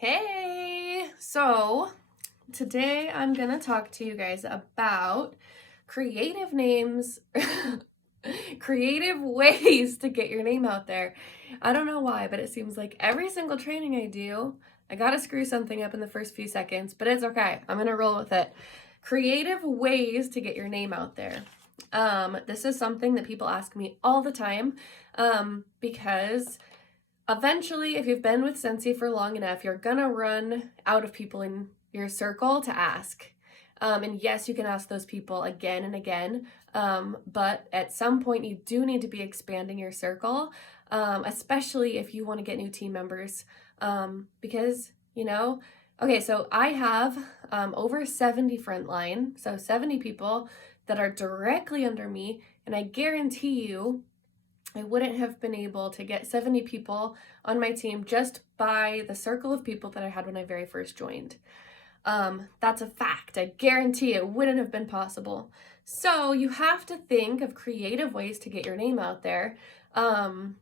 Hey! So, today I'm gonna talk to you guys about creative names, creative ways to get your name out there. I don't know why, but it seems like every single training I do, I gotta screw something up in the first few seconds, but it's okay. I'm gonna roll with it. Creative ways to get your name out there. This is something that people ask me all the time, because eventually, if you've been with Scentsy for long enough, you're gonna run out of people in your circle to ask. And yes, you can ask those people again and again, but at some point you do need to be expanding your circle, especially if you want to get new team members, because, okay, so I have over 70 frontline, so 70 people that are directly under me, and I guarantee you I wouldn't have been able to get 70 people on my team just by the circle of people that I had when I very first joined. That's a fact. I guarantee it wouldn't have been possible. So you have to think of creative ways to get your name out there. And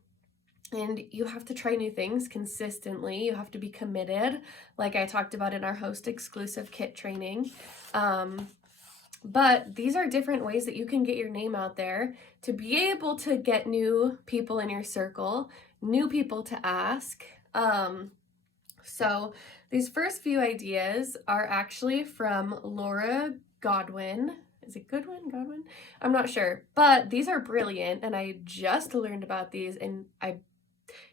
you have to try new things consistently. You have to be committed, like I talked about in our host exclusive kit training. But these are different ways that you can get your name out there to be able to get new people in your circle, new people to ask. So these first few ideas are actually from Laura Godwin. Is it Godwin? I'm not sure, but these are brilliant, and I just learned about these, and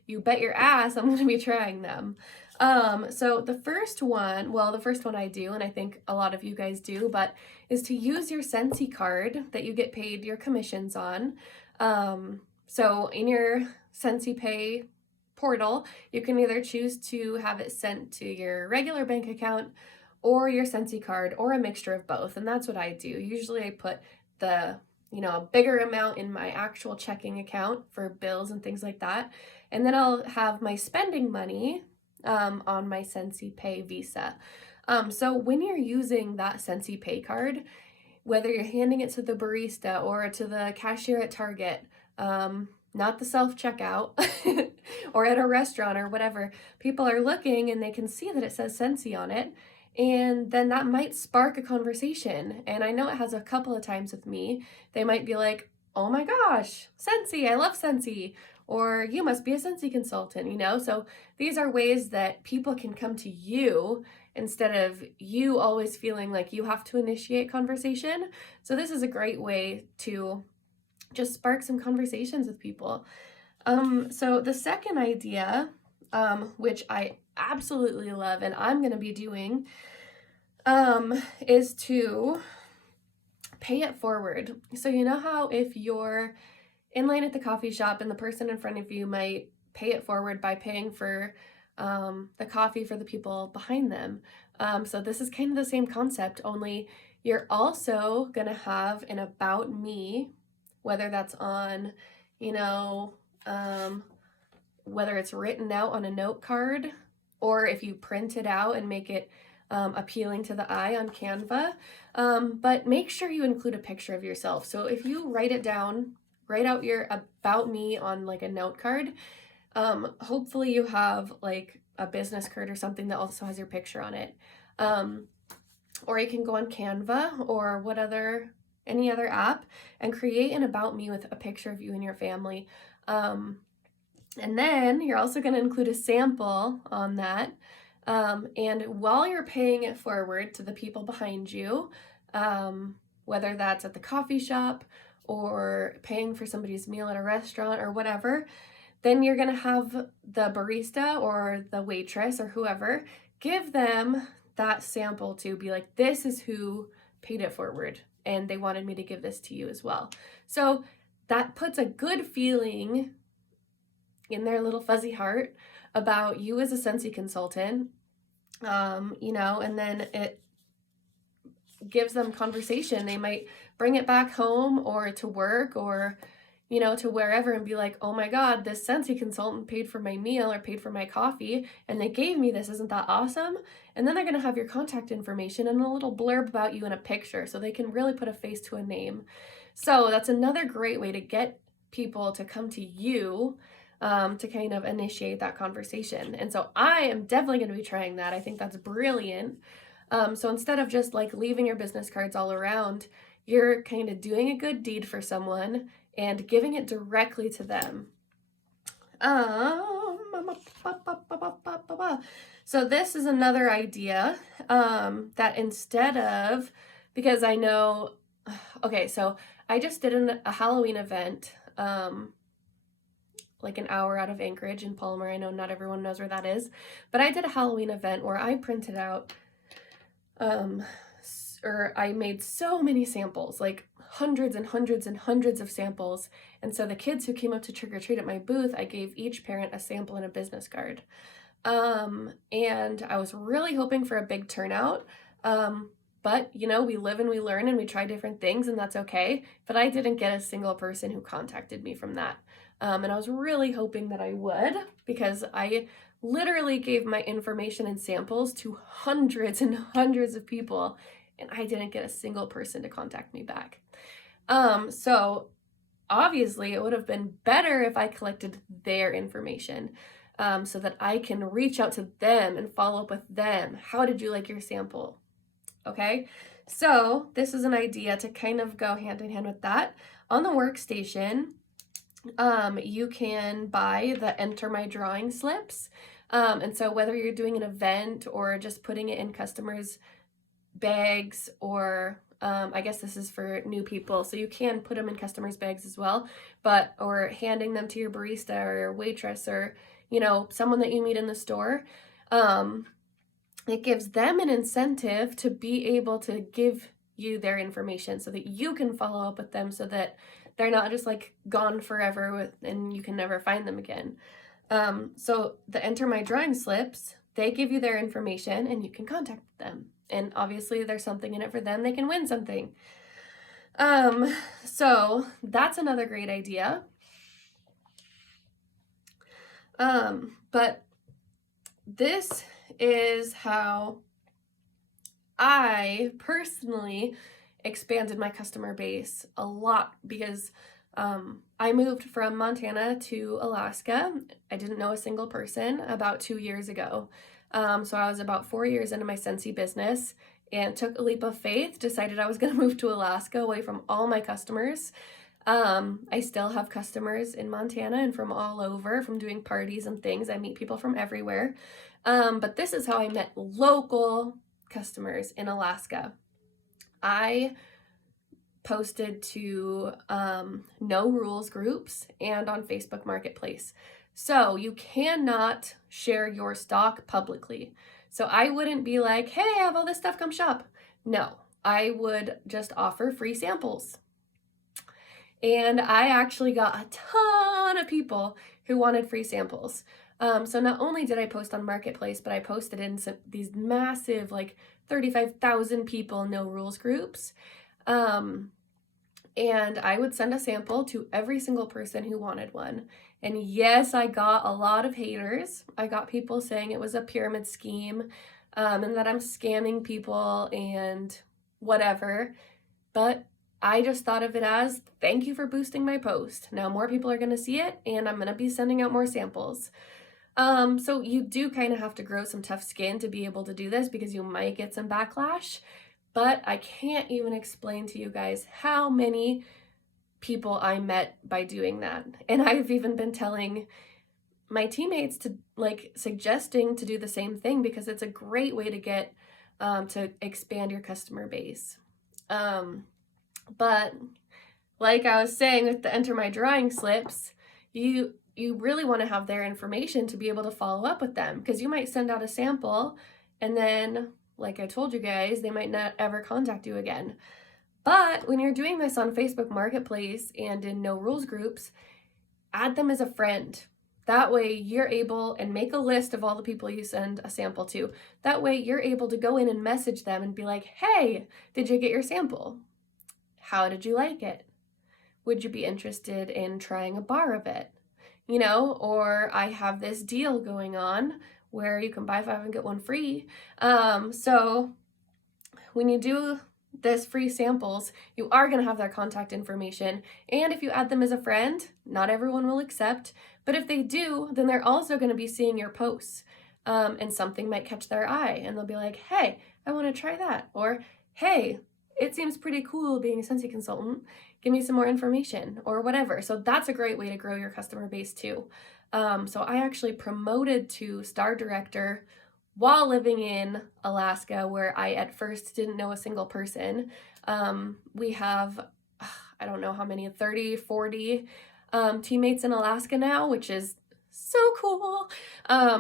you bet your ass I'm going to be trying them. So the first one I do, and I think a lot of you guys do, but is to use your scentsy card that you get paid your commissions on. So in your Scentsy Pay portal, you can either choose to have it sent to your regular bank account or your Scentsy card, or a mixture of both. And that's what I do. Usually I put a bigger amount in my actual checking account for bills and things like that. And then I'll have my spending money on my Scentsy Pay Visa. So when you're using that Scentsy Pay card, whether you're handing it to the barista or to the cashier at Target, not the self-checkout, or at a restaurant or whatever, people are looking and they can see that it says Scentsy on it, and then that might spark a conversation. And I know it has a couple of times with me. They might be like, oh my gosh, Scentsy, I love Scentsy, or you must be a Scentsy consultant, So these are ways that people can come to you instead of you always feeling like you have to initiate conversation. So this is a great way to just spark some conversations with people. So the second idea, which I absolutely love and I'm going to be doing, is to pay it forward. So you know how if you're in line at the coffee shop and the person in front of you might pay it forward by paying for the coffee for the people behind them. So this is kind of the same concept, only you're also going to have an about me, whether that's on, whether it's written out on a note card, or if you print it out and make it appealing to the eye on Canva. But make sure you include a picture of yourself. So if you write out your about me on like a note card, hopefully you have like a business card or something that also has your picture on it. Or you can go on Canva or any other app and create an about me with a picture of you and your family. And then you're also going to include a sample on that. And while you're paying it forward to the people behind you, whether that's at the coffee shop or paying for somebody's meal at a restaurant or whatever, then you're going to have the barista or the waitress or whoever give them that sample to be like, this is who paid it forward, and they wanted me to give this to you as well. So that puts a good feeling in their little fuzzy heart about you as a Scentsy consultant, and then it gives them conversation. They might bring it back home or to work or, to wherever and be like, oh my God, this Scentsy consultant paid for my meal or paid for my coffee and they gave me this. Isn't that awesome? And then they're going to have your contact information and a little blurb about you in a picture so they can really put a face to a name. So that's another great way to get people to come to you to kind of initiate that conversation. And so I am definitely going to be trying that. I think that's brilliant. So instead of just like leaving your business cards all around, you're kind of doing a good deed for someone and giving it directly to them. So this is another idea that instead of, because I know, okay, so I just did a Halloween event, like an hour out of Anchorage in Palmer. I know not everyone knows where that is, but I did a Halloween event where I printed out, or I made so many samples, like hundreds and hundreds and hundreds of samples. And so the kids who came up to trick or treat at my booth, I gave each parent a sample and a business card. And I was really hoping for a big turnout. But you know, we live and we learn and we try different things, and that's okay. But I didn't get a single person who contacted me from that. And I was really hoping that I would, because I literally gave my information and samples to hundreds and hundreds of people, and I didn't get a single person to contact me back. So obviously it would have been better if I collected their information, so that I can reach out to them and follow up with them. How did you like your sample? Okay, so this is an idea to kind of go hand in hand with that. On the workstation, you can buy the Enter My Drawing slips. And so whether you're doing an event or just putting it in customers' bags, or I guess this is for new people, so you can put them in customers' bags as well, or handing them to your barista or waitress, or, you know, someone that you meet in the store. It gives them an incentive to be able to give you their information so that you can follow up with them, so that they're not just like gone forever and you can never find them again. So the Enter My Drawing slips, they give you their information and you can contact them. And obviously there's something in it for them. They can win something. So that's another great idea. But this is how I personally expanded my customer base a lot, because I moved from Montana to Alaska. I didn't know a single person about 2 years ago. So I was about 4 years into my scentsy business and took a leap of faith, decided I was going to move to Alaska away from all my customers. I still have customers in Montana and from all over, from doing parties and things. I meet people from everywhere. But this is how I met local customers in Alaska. I posted to No Rules groups and on Facebook Marketplace. So you cannot share your stock publicly. So I wouldn't be like, hey, I have all this stuff, come shop. No, I would just offer free samples. And I actually got a ton of people who wanted free samples. So not only did I post on Marketplace, but I posted in these massive, like 35,000 people No Rules groups. And I would send a sample to every single person who wanted one. And yes, I got a lot of haters. I got people saying it was a pyramid scheme, and that I'm scamming people and whatever. But I just thought of it as, thank you for boosting my post. Now more people are going to see it, and I'm going to be sending out more samples. So you do kind of have to grow some tough skin to be able to do this, because you might get some backlash. But I can't even explain to you guys how many people I met by doing that. And I've even been telling my teammates to, like, suggesting to do the same thing, because it's a great way to get to expand your customer base. But like I was saying with the Enter My Drawing slips, you really want to have their information to be able to follow up with them, because you might send out a sample and then, like I told you guys, they might not ever contact you again. But when you're doing this on Facebook Marketplace and in No Rules groups, add them as a friend. That way you're able, and make a list of all the people you send a sample to. That way you're able to go in and message them and be like, hey, did you get your sample? How did you like it? Would you be interested in trying a bar of it? You know, or I have this deal going on where you can buy 5 and get 1 free. So when you do this free samples, you are going to have their contact information. And if you add them as a friend, not everyone will accept, but if they do, then they're also going to be seeing your posts. And something might catch their eye and they'll be like, hey, I want to try that. Or, hey, it seems pretty cool being a scentsy consultant. Give me some more information or whatever. So that's a great way to grow your customer base too. So I actually promoted to Star Director while living in Alaska, where I at first didn't know a single person. We have, I don't know how many, 30, 40 teammates in Alaska now, which is so cool.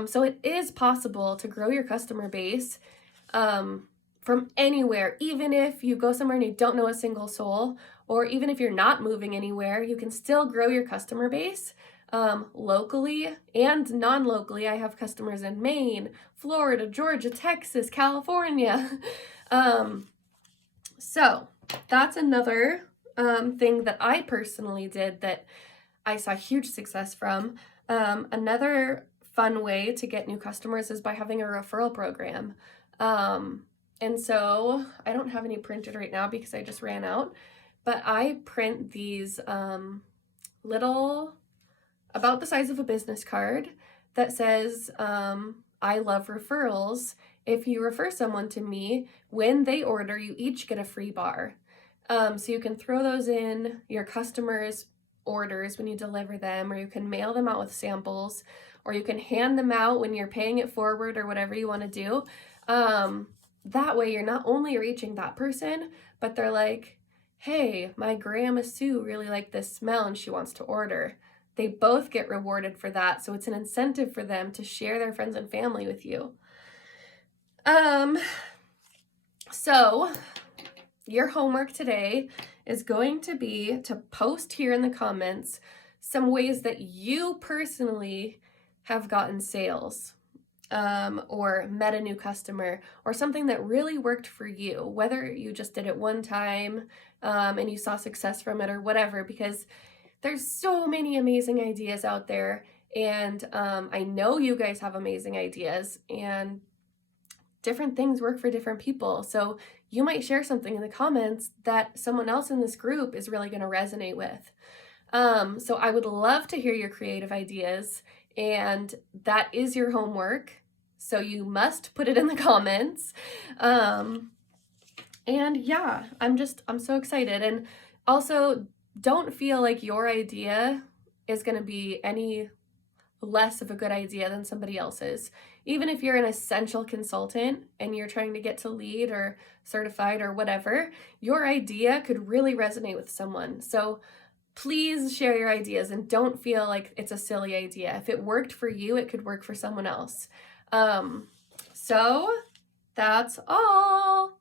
So it is possible to grow your customer base from anywhere. Even if you go somewhere and you don't know a single soul, or even if you're not moving anywhere, you can still grow your customer base locally and non-locally. I have customers in Maine, Florida, Georgia, Texas, California. So that's another thing that I personally did that I saw huge success from. Another fun way to get new customers is by having a referral program. And so I don't have any printed right now because I just ran out, but I print these little, about the size of a business card, that says, I love referrals. If you refer someone to me, when they order, you each get a free bar. So you can throw those in your customers' orders when you deliver them, or you can mail them out with samples, or you can hand them out when you're paying it forward, or whatever you want to do. That way you're not only reaching that person, but they're like, hey, my grandma Sue really liked this smell and she wants to order. They both get rewarded for that, so it's an incentive for them to share their friends and family with you. So your homework today is going to be to post here in the comments some ways that you personally have gotten sales, or met a new customer, or something that really worked for you, whether you just did it one time and you saw success from it or whatever, because there's so many amazing ideas out there, and I know you guys have amazing ideas, and different things work for different people. So you might share something in the comments that someone else in this group is really going to resonate with. So I would love to hear your creative ideas, and that is your homework. So you must put it in the comments. And yeah, I'm so excited. And also, don't feel like your idea is going to be any less of a good idea than somebody else's. Even if you're an essential consultant and you're trying to get to lead or certified or whatever, your idea could really resonate with someone. So please share your ideas and don't feel like it's a silly idea. If it worked for you, it could work for someone else. So that's all.